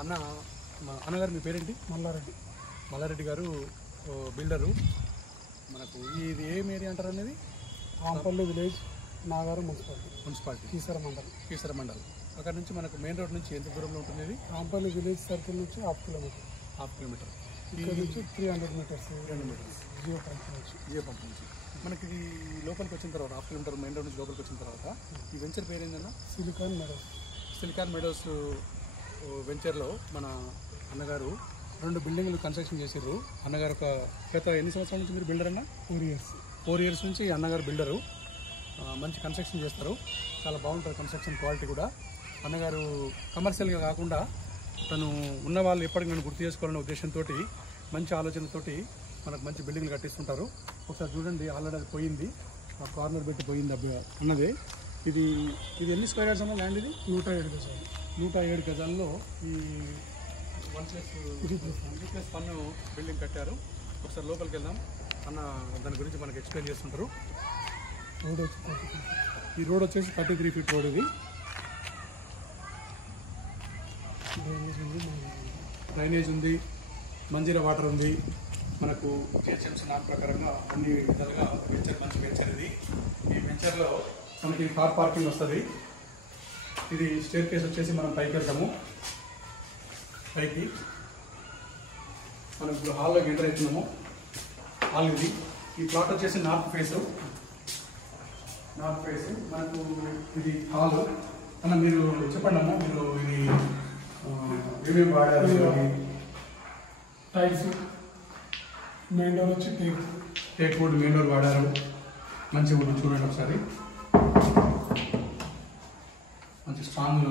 అన్న అన్నగారు మీ పేరేంటి? మల్లారెడ్డి గారు బిల్డరు. మనకు ఇది ఏం ఏరియా అంటారు అనేది? ఆంపల్లి విలేజ్, నాగారం మున్సిపాలిటీ, కీసర మండల్. అక్కడ నుంచి మనకు మెయిన్ రోడ్ నుంచి ఎంత దూరంలో ఉంటుంది ఇది? ఆంపల్లి విలేజ్ సర్కిల్ నుంచి హాఫ్ కిలోమీటర్. ఇక్కడ నుంచి 300 మీటర్స్ జియో పంప్ నుంచి. మనకి లోపలికి వచ్చిన తర్వాత హాఫ్ కిలోమీటర్ మెయిన్ రోడ్ నుంచి లోపలికి వచ్చిన తర్వాత ఈ వెంచర్ పేరు ఏంటన్నా? సిలికాన్ మెడోస్ వెంచర్లో మన అన్నగారు 2 బిల్డింగ్లు కన్స్ట్రక్షన్ చేసారు. అన్నగారు గత ఎన్ని సంవత్సరాల నుంచి మీరు బిల్డర్ అన్న? 4 ఇయర్స్ నుంచి అన్నగారు బిల్డరు. మంచి కన్స్ట్రక్షన్ చేస్తారు, చాలా బాగుంటుంది కన్స్ట్రక్షన్ క్వాలిటీ కూడా. అన్నగారు కమర్షియల్గా కాకుండా తను ఉన్న వాళ్ళు ఎప్పటికీ నన్ను గుర్తు చేసుకోవాలనే ఉద్దేశంతో మంచి ఆలోచనతోటి మనకు మంచి బిల్డింగ్లు కట్టిస్తుంటారు. ఒకసారి చూడండి, ఆల్రెడీ అది పోయింది, ఆ కార్నర్ పెట్టి పోయింది అన్నదే. ఇది ఎన్ని స్క్వేర్ యార్డ్స్ అన్న ల్యాండ్? ఇది 107 గజాల్లో ఈ 1+1 బిల్డింగ్ కట్టారు. ఒకసారి లోపలికి వెళ్దాం, అన్న దాని గురించి మనకు ఎక్స్ప్లెయిన్ చేస్తుంటారు. ఈ రోడ్ వచ్చేసి 33 ఫీట్ రోడ్. ఇది డ్రైనేజ్ ఉంది, మంజీరా వాటర్ ఉంది. మనకు జిహెచ్ఎంసీ నామ్ ప్రకారంగా అన్ని విధాలుగా మంచి వెంచర్ ఇది. ఈ వెంచర్లో మనకి కార్ పార్కింగ్ వస్తుంది. ఇది స్టేర్ కేస్ వచ్చేసి మనం పైకి వెళ్తాము. పైకి మనం ఇప్పుడు హాల్లోకి ఎంటర్ అవుతున్నాము. హాల్ ఇది. ఈ ప్లాట్ వచ్చేసి నార్త్ ఫేస్. మనకు ఇది హాల్. అన్న మీరు చెప్పండి అన్న, మీరు ఇది ఏమేమి వాడారు? టైల్స్, మెయిన్ డోర్ వచ్చి టేక్ వుడ్ మెయిన్ డోర్ వాడారు. మంచి వుడ్ చూడండి ఒకసారి. మంచి స్ట్రాంగ్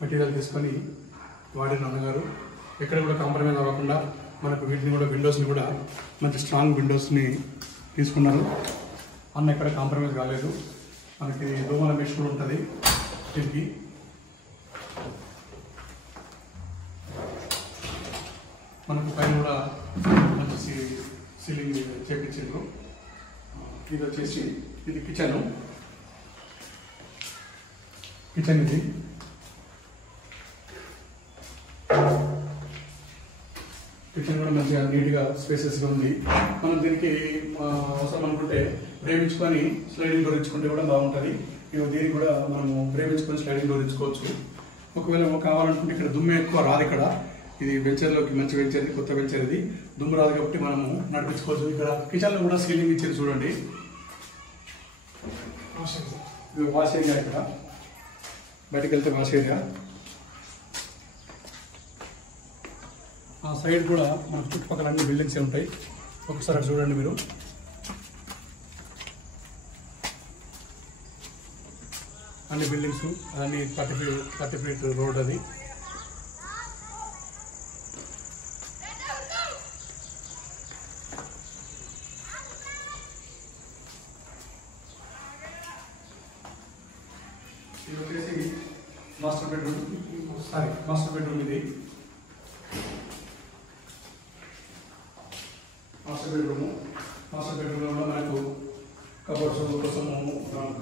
మెటీరియల్ తీసుకొని వాడిన అన్నగారు ఎక్కడ కూడా కాంప్రమైజ్ అవ్వకుండా మనకు వీటిని కూడా విండోస్ని కూడా మంచి స్ట్రాంగ్ విండోస్ని తీసుకున్నారు. అన్న ఎక్కడ కాంప్రమైజ్ కాలేదు. మనకి దోమల మెష్ కూడా ఉంటుంది దీనికి. మనకు పైన కూడా మంచి సీలింగ్ చేపించారు. ఇది వచ్చేసి ఇది కిచెన్ ఇది. కిచెన్ కూడా మంచిగా నీట్గా స్పేసెస్గా ఉంది. మనం దీనికి అవసరం అనుకుంటే ప్రేమించుకొని స్లైడింగ్ డోర్ ఇచ్చుకుంటే కూడా బాగుంటుంది. దీనికి కూడా మనము ప్రేమించుకొని స్లైడింగ్ డోర్ ఇచ్చుకోవచ్చు. ఒకవేళ కావాలనుకుంటే ఇక్కడ దుమ్ము ఎక్కువ రాదు. ఇక్కడ ఇది వెంచర్లోకి మంచి వెంచర్, కొత్త వెంచర్. ఇది దుమ్ము రాదు కాబట్టి మనము నడిపించుకోవచ్చు. ఇక్కడ కిచెన్లో కూడా సీలింగ్ ఇచ్చారు చూడండి. వాష్ ఏరియా, ఇక్కడ బయటకు వెళ్తే వాష్ ఏరియా. ఆ సైడ్ కూడా మన చుట్టుపక్కల అన్ని బిల్డింగ్సే ఉంటాయి. ఒకసారి అటు చూడండి మీరు. అన్ని బిల్డింగ్స్, అదన్నీ 30 ఫీట్ రోడ్. అది ఇది వచ్చేసి మాస్టర్ బెడ్రూమ్. ఇది మాస్టర్ బెడ్రూమ్లో కూడా మనకు కబోర్డ్స్ కోసం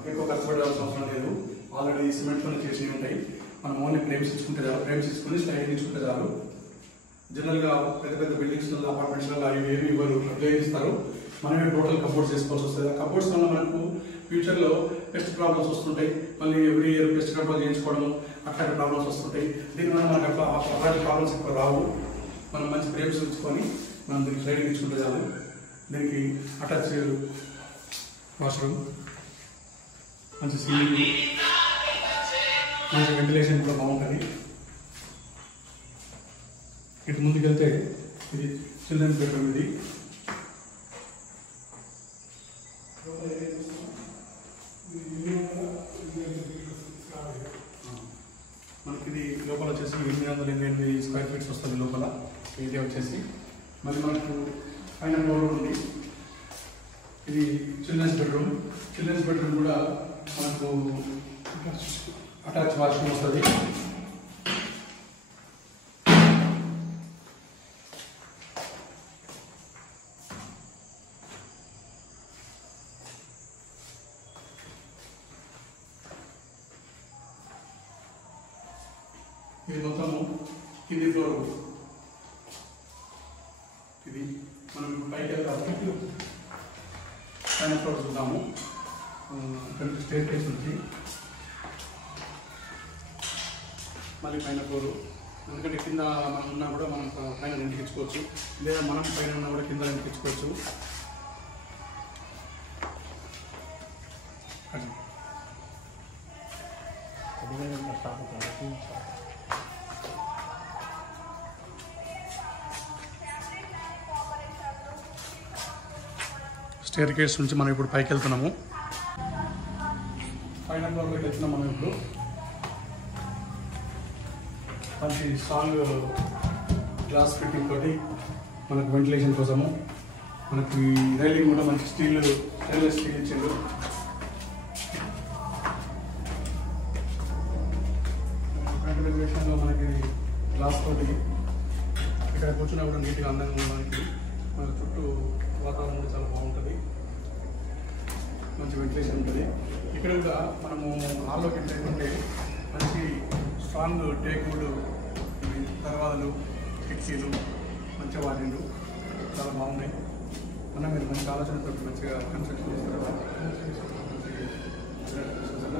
ఎక్కువ కష్టపడాల్సిన అవసరం లేదు. ఆల్రెడీ సిమెంట్తో చేసి ఉంటాయి. మనం ఓన్లీ ఫ్రేమ్స్ ఇచ్చుకుని స్టైల్ ఇచ్చుకుంటే చాలు. జనరల్గా పెద్ద బిల్డింగ్స్లో, అపార్ట్మెంట్స్లో అవి ఏమి ఇవ్వరు, ఇస్తారు. మనమే టోటల్ కబోర్డ్స్ చేసుకోవాల్సి వస్తుంది. ఆ కబోర్డ్స్ వల్ల మనకు ఫ్యూచర్లో పెస్ట్ ప్రాబ్లమ్స్ వస్తుంటాయి. మళ్ళీ ఎవ్రీ ఇయర్ పెస్ట్ కంట్రోల్ చేయించుకోవడం అట్లాంటి ప్రాబ్లమ్స్ వస్తుంటాయి. దీనివల్ల మనకు అలాంటి ప్రాబ్లమ్స్ ఎక్కువ రావు. మనం మంచి ఫ్రేమ్స్ ఇచ్చుకొని మనం దీనికి స్లైడింగ్ ఇచ్చుకుంటే చాలు. దీనికి అటాచ్ వాష్రూమ్, మంచి సీలింగ్, మంచి వెంటిలేషన్ కూడా బాగుంటుంది. ఇటు ముందుకెళ్తే ఇది చిల్డ్రన్స్ బెడ్రూమ్. ఇది మనకి ఇది లోపల వచ్చేసి 888 స్క్వేర్ ఫీట్స్ వస్తుంది లోపల ఏరియా వచ్చేసి. మళ్ళీ మనకు పైన డోర్ ఉంది. ఇది చిల్డ్రన్స్ బెడ్రూమ్ కూడా మనకు అటాచ్ వాష్రూమ్ వస్తుంది. ఇది మొత్తము కింది ఫ్లోర్. ఇది మనం ఇప్పుడు పైకి వెళ్తాము. పైన ఫ్లోర్ చూద్దాము. ఇక్కడ స్టేర్ కేస్ నుంచి మళ్ళీ పైన ఫ్లోరు. ఎందుకంటే కింద మనం ఉన్నా కూడా మనం పైన రెంట్కి ఇచ్చుకోవచ్చు, లేదా మనం పైన ఉన్నా కూడా కింద రెంట్కి ఇచ్చుకోవచ్చు. స్టేర్ కేస్ నుంచి మనం ఇప్పుడు పైకి వెళ్తున్నాము. పైన ఫ్లోర్లోకి వెళ్తున్నాం మనం ఇప్పుడు. మంచి స్ట్రాంగ్ గ్లాస్ ఫిట్టింగ్ తోటి మనకు వెంటిలేషన్ కోసము మనకి రైలింగ్ కూడా మంచి స్టెయిన్లెస్ స్టీల్ ఇచ్చిండు. ఫ్రంట్ వెంటిలేషన్లో మనకి గ్లాస్ తోటి ఇక్కడ కూర్చున్నా కూడా నీట్గా అందంగా ఉండడానికి మన చుట్టూ వాతావరణం కూడా చాలా బాగుంటుంది, మంచి వెంటిలేషన్ ఉంటుంది. ఇక్కడ కూడా మనము హాల్లోకి ఏంటంటే మంచి స్ట్రాంగ్ టేక్వుడ్ దర్వాజాలు, కిటికీలు మంచిగా వాడిండు, చాలా బాగున్నాయి. అన్న మీరు మంచి ఆలోచనతో మంచిగా కన్స్ట్రక్షన్ చేస్తారు కదా,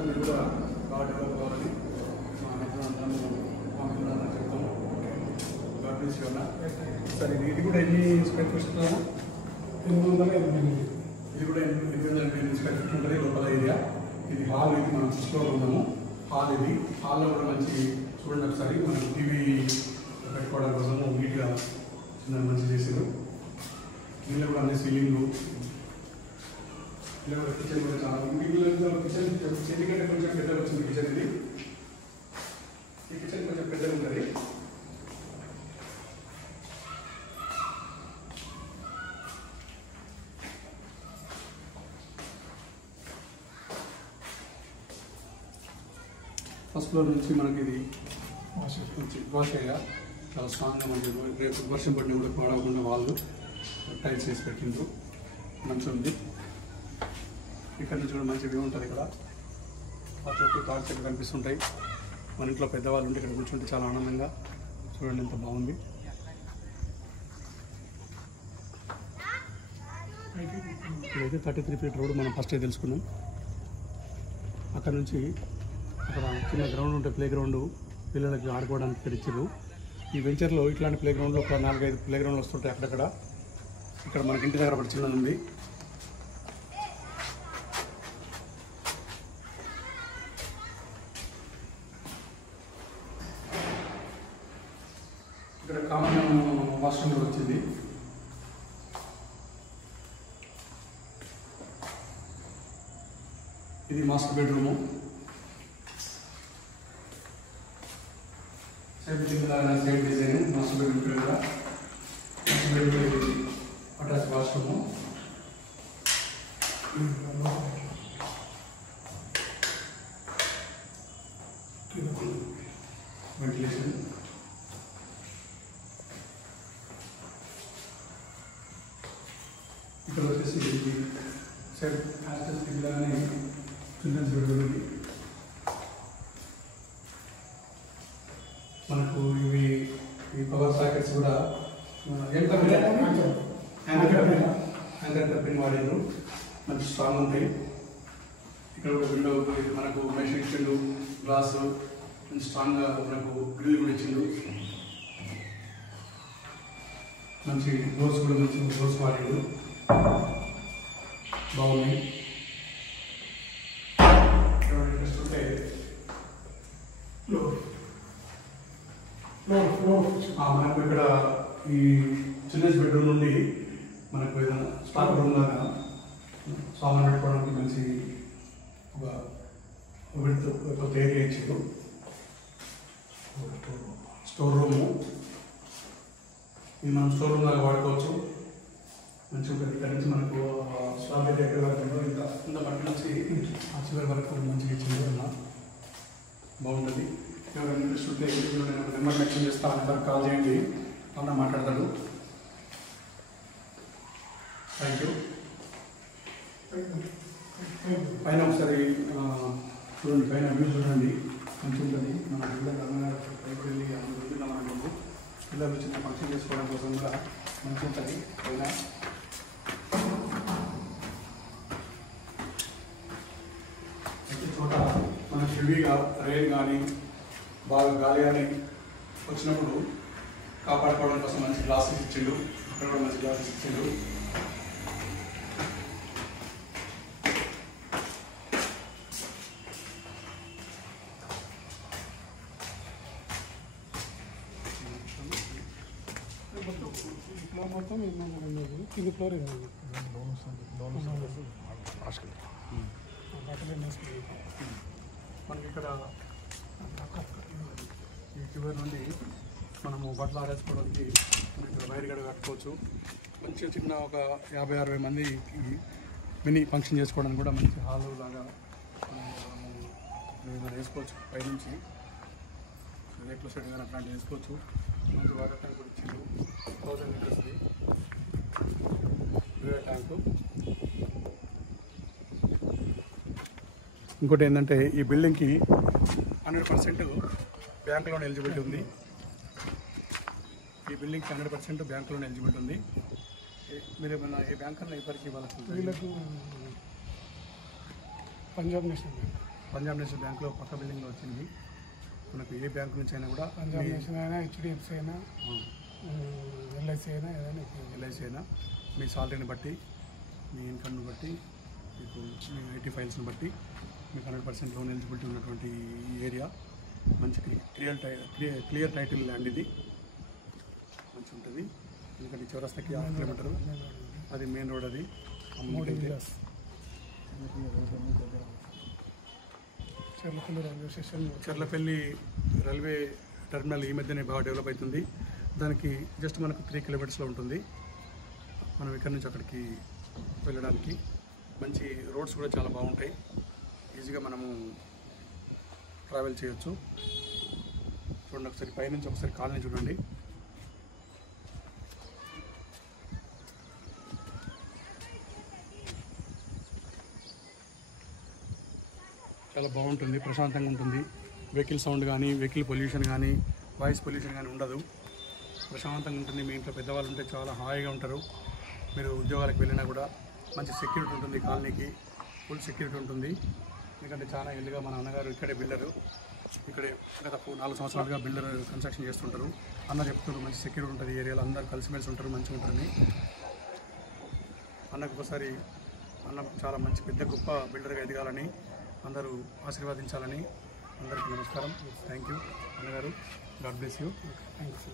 మీరు కూడా బాగా డెవలప్ కావాలని చెప్తాము. గవర్నమెంట్ వల్ల సరే. ఇది కూడా ఎన్ని స్క్వేర్ ఫీట్స్ ఇస్తున్నాము? 880. ఇది కూడా 880 స్క్వేర్ ఫీట్ ఉంటుంది లోపల ఏరియా. ఇది హాల్. ఇది మనం ఫ్లోర్ ఉన్నాము. హాల్ ఇది. హాల్లో కూడా మంచి చూడండి ఒకసారి, మనం టీవీ పెట్టుకోవడం కోసం నీట్గా చిన్న మంచి చేసారు. దీనిలో కూడా అన్ని సీలింగ్లు, ఇలా కూడా కిచెన్ కూడా చాలా కిచెన్ కంటే కొంచెం పెద్దగా వచ్చింది కిచెన్. ఇది ఈ కిచెన్ కొంచెం పెద్దగా ఉంటుంది. ఫస్ట్ ఫ్లోర్ నుంచి మనకి ఇది వాష్ ఏరియా, చాలా స్ట్రాంగ్గా మనకి రేపు వర్షం పడినా కూడా పాడవకుండా వాళ్ళు టైల్స్ వేసి పెట్టిండ్రు, మంచిగా ఉంది. ఇక్కడ నుంచి కూడా మంచి వ్యూ ఉంటుంది. ఇక్కడ ఆ చుట్టూ తాటి చెట్లు కనిపిస్తుంటాయి. మన ఇంట్లో పెద్దవాళ్ళు ఉంటే ఇక్కడ కూర్చుంటే చాలా ఆనందంగా. చూడండి ఎంత బాగుంది. ఇదైతే 33 ఫీట్ రోడ్ మనం ఫస్టే తెలుసుకున్నాం. అక్కడ నుంచి అక్కడ చిన్న గ్రౌండ్ ఉంటే ప్లే గ్రౌండ్ పిల్లలకి ఆడుకోవడానికి తెరిచారు. ఈ వెంచర్లో ఇట్లాంటి ప్లే గ్రౌండ్లో ఒక 4-5 ప్లే గ్రౌండ్లు వస్తుంటాయి అక్కడక్కడ. ఇక్కడ మనకి ఇంటి దగ్గర ఒకటి చిన్నది ఉంది. ఇక్కడ కామన్ వాష్రూమ్ కూడా వచ్చింది. ఇది master bedroom. Same design master bedroom కూడా. Master bedroom attach washroom. Ventilation. ఇక్కడ వచ్చేసి సైడ్ హాస్టల్స్ కిందనే చిల్డ్రన్స్ బెడ్రూమ్. మనకు ఇవి ఈ పవర్ సాకెట్స్ కూడా యాంకర్ కంపెనీ వాడారు, మంచి స్ట్రాంగ్ ఉంటాయి. ఇక్కడ కూడా విండో మనకు మెష్ ఇచ్చిండు, గ్లాస్ మంచి స్ట్రాంగ్గా మనకు గ్రిల్ కూడా ఇచ్చిండు. మంచి డోర్స్ కూడా మంచి డోర్స్ వాడాడు, బాగున్నాయి. చూస్తే మనకు ఇక్కడ ఈ చిల్డ్రన్స్ బెడ్రూమ్ నుండి మనకు ఏదైనా స్టాక్ రూమ్ లాగా సామాన్ పెట్టుకోవడానికి మంచి ఒక కొత్త ఏరియా ఇచ్చారు. Store room. ఇది మనం స్టోర్ రూమ్ లాగా వాడుకోవచ్చు, మంచిగా ఉంటుంది. ఇక్కడ నుంచి మనకు స్లాబ్ అయితే ఎక్కడ వరకు ఇంత బట్టి నుంచి ఆ చివరి వరకు మంచిగా ఇచ్చింది అన్న, బాగుంటుంది. ఎవరైనా ఇంట్రెస్ట్ ఉంటే నేను నెంబర్ మెన్షన్ చేస్తా, నెంబర్ కాల్ చేయండి, అన్న మాట్లాడతాడు. Thank you. పైన ఒకసారి చూడండి, పైన వ్యూ చూడండి, మంచి ఉంటుంది. మన పిల్లలు అన్నగారు బయటకు వెళ్ళి అందులో మనకు పిల్లలు చిన్న ఫంక్షన్ చేసుకోవడం కోసం కూడా మంచి ఉంటుంది. పైన ప్రతి చోట మనకు హెవీగా రైన్ కానీ బాగా గాలి కానీ వచ్చినప్పుడు కాపాడుకోవడం కోసం మంచి గ్లాసెస్ ఇచ్చిండు. అక్కడ కూడా మంచి గ్లాసెస్ ఇచ్చిండు. ఫ్లోర్ మొత్తం కింది ఫ్లోర్ మనకి ఇక్కడ ఈ చివరి నుండి మనము బట్టలు ఆరేసుకోవడానికి ఇక్కడ వైర్ గడ కట్టుకోవచ్చు. మంచిగా చిన్న ఒక 50-60 మంది మినీ ఫంక్షన్ చేసుకోవడానికి కూడా మంచి హాల్ లాగా మనం వేసుకోవచ్చు. పైనుంచి రేట్ల సైడ్ కానీ అట్లాంటివి వేసుకోవచ్చు. మంచి వాటర్ ట్యాంక్ కూడా ఇచ్చిండు. 1000 లీటర్స్ది ట్యాంకు. ఇంకోటి ఏంటంటే ఈ బిల్డింగ్కి 100% బ్యాంక్ లోన్ ఎలిజిబిలిటీ ఉంది. ఈ బిల్డింగ్కి 100% బ్యాంక్ లోన్ ఎలిజిబిలిటీ ఉంది. మీరు ఏమన్నా ఏ బ్యాంక్ అన్నా ఎవరికి ఇవ్వాల్సి వీళ్ళకు పంజాబ్ నేషనల్ బ్యాంక్లో పక్క బిల్డింగ్లో వచ్చింది. మనకు ఏ బ్యాంక్ నుంచి అయినా కూడా పంజాబ్ నేషనల్ అయినా, హెచ్డిఎఫ్సి అయినా, ఎల్ఐసి అయినా, ఏదైనా ఎల్ఐసి అయినా మీ సాలరీని బట్టి, మీ ఇన్కమ్ని బట్టి, మీకు మీ ఐటీ ఫైల్స్ని బట్టి మీకు 100% లోన్ ఎలిజిబిలిటీ ఉన్నటువంటి ఈ ఏరియా. మంచి క్లియర్ టైటిల్ ల్యాండ్ ఇది. మంచి ఉంటుంది. ఎందుకంటే చౌరస్తాకి 6 కిలోమీటరు. అది మెయిన్ రోడ్. అది చెర్లపల్లి రైల్వే టెర్మినల్ ఈ మధ్యనే బాగా డెవలప్ అవుతుంది. దానికి జస్ట్ మనకు 3 కిలోమీటర్స్లో ఉంటుంది. మనం ఇక్కడ నుంచి అక్కడికి వెళ్ళడానికి మంచి రోడ్స్ కూడా చాలా బాగుంటాయి. ఈజీగా మనము ట్రావెల్ చేయొచ్చు. చూడండి ఒకసారి పైనుంచి ఒకసారి కాలనీ చూడండి. చాలా బాగుంటుంది. ప్రశాంతంగా ఉంటుంది. వెహికల్ సౌండ్ కానీ, వెహికల్ పొల్యూషన్ కానీ, వాయిస్ పొల్యూషన్ కానీ ఉండదు. ప్రశాంతంగా ఉంటుంది. మీ ఇంట్లో పెద్దవాళ్ళు ఉంటే చాలా హాయిగా ఉంటారు. మీరు ఉద్యోగాలకు వెళ్ళినా కూడా మంచి సెక్యూరిటీ ఉంటుంది. కాలనీకి ఫుల్ సెక్యూరిటీ ఉంటుంది. ఎందుకంటే చాలా ఏళ్ళుగా మన అన్నగారు ఇక్కడే బిల్డరు. ఇక్కడే గత 4 సంవత్సరాలుగా బిల్డర్ కన్స్ట్రక్షన్ చేస్తుంటారు. అన్న చెప్తున్నారు మంచి సెక్యూరిటీ ఉంటుంది. ఏరియాలో అందరూ కలిసిమెలిసి ఉంటారు, మంచిగా ఉంటారని. అన్నకు ఒకసారి అన్న చాలా మంచి పెద్ద గొప్ప బిల్డర్గా ఎదగాలని అందరూ ఆశీర్వాదించాలని అందరికీ నమస్కారం. థ్యాంక్ యూ అన్నగారు. God bless you. థ్యాంక్స్.